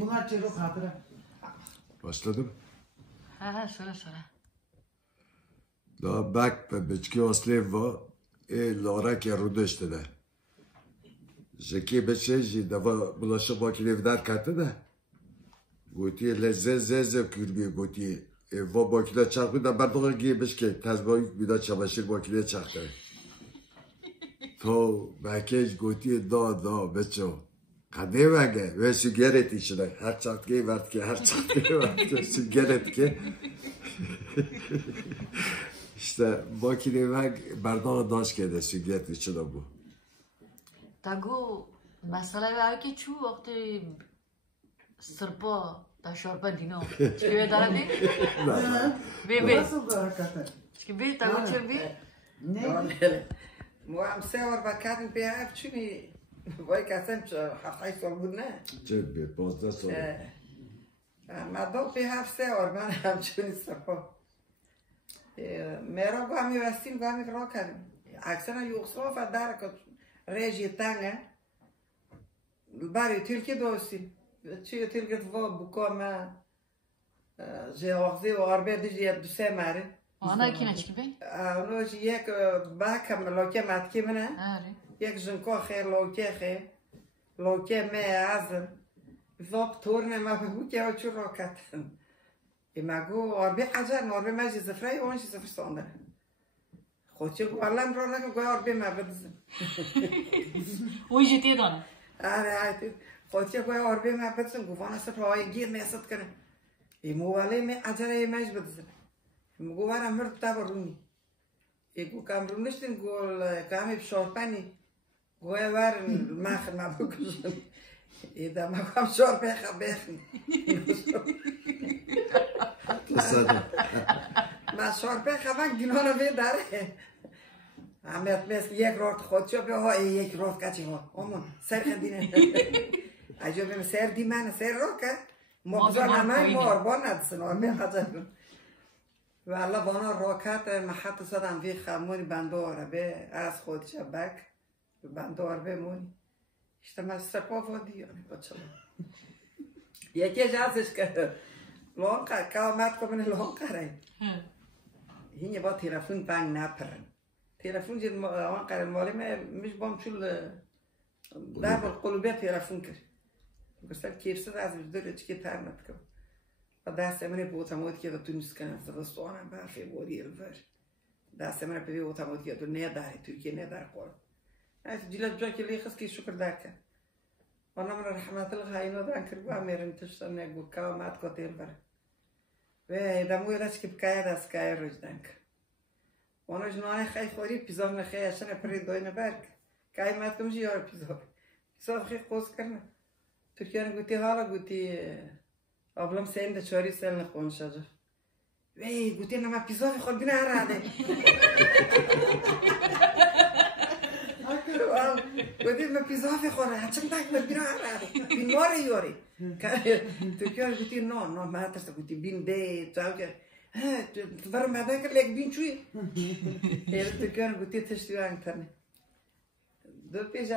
Bunlar çero hatıra. Başladım. Ha söyle. Da bak ve biçki oslev lara ki rudeşte de. Jeki beçe ji dava bulaşa bakile vidar kattı da. Gotiye lezze kürgü gotiye. Va bakile çarpı da bardağı giye beşke tezbahı bir daha çamaşır bakile çaktı. To belki gotiye da beço. Kadevage ve sügeret içine her çatkayı vert ki sügeret ki işte bakile bardağı daş kede sügeret içine bu. Tagu mesela ve ki şu vakti sırpa da şorpa dino. Çıkıyor dara değil. Bebe. Nasıl da hakikaten? Çıkıyor tagu çırbi. Ne? Muam sever bakatın bir çünkü vay kasem hafay sorguna. Çöp pozda sonra. Ma do bir sever ben hem çünkü sırpa. Mero gami vestin gami rokan. Aksana yoksa fadar ko reji tanga. Bari Türkiye dosti. Çünkü Türkiye bu koma جوازی و آربه دیگه دوسته ماره. Ana kine çıkıyor? اونوش یک باکم لوکه ماتکی منه. Ha. یک جنکو خیر لوکه می ازم. واب تورنه ما به که او چو راکتن. ایمگو آربه حجر آربه مجی زفره اونش زفر سانده. خودچه گوالم رو نکن گوی آربه ما بدزم. O ciddi dana. آره خودچه گوی آربه ما بدزم گوانه سر پای گیر نیست کنه. ایمواله می حجره مج بدزم. مگو وارم مرد تابرونی. ایگو کامرونشتن گول کامی بشورپانی. گویا وارن ماخر ما بکشم. ایدا ما کام شورپه خبرن. Tesadüf. ما شورپه خبرن گناه وی داره. امیت مثل یک رات خودشو به ها یک رات کچی ها. آمون سر خدینه. اجازه سر دیمان سر روکه. مبزر نمای ماربان ندسن آربه خجرن. والا بانا راکت محط صدام وی خمونی بندو آربه از خود شبک بندو آربه مونی işte من سپا وادی یعنی بچه یکی جازش که لانقه کامت کنه لانقه رای هینه با تلفن بانگ نپرن تلفن جد آنقه مالی مش بام چول در قلوبه تلفن کرد گفتم کیفسه از وجدر چی ترمت کنم دست من به اتومات که تو نیست کنه زمستانم برفی بودی الور دست من به اتومات که تو نداری ترکیه ندار قول از جلب جا که لیخس کی شکر دکن وانا من رحمت الله اینو دارن کرد و میرن تشتن نگو کامات کتیل بر و دموی راست که بکای دست کای روز دنک وانا جنوانه خی خوری پیزا نخی اشن پرید دوی نبرک کای مات کمشی یار پیزا خی قوس کرد ترکیه نگوتی حالا گوتی Ablam senin de çöre seninle konuşacak. Vey, guten ama pizza خوردی نراده. گفتم من پیزا خورم. چند تا خوردی نراده. بیماری یاری. Türkiye گفتی نه ما ترس گفتی بین ده چاوچه. تو برام ماده کرد بین چوی. Türkiye گفتی تشتیوان کنه. دو پیش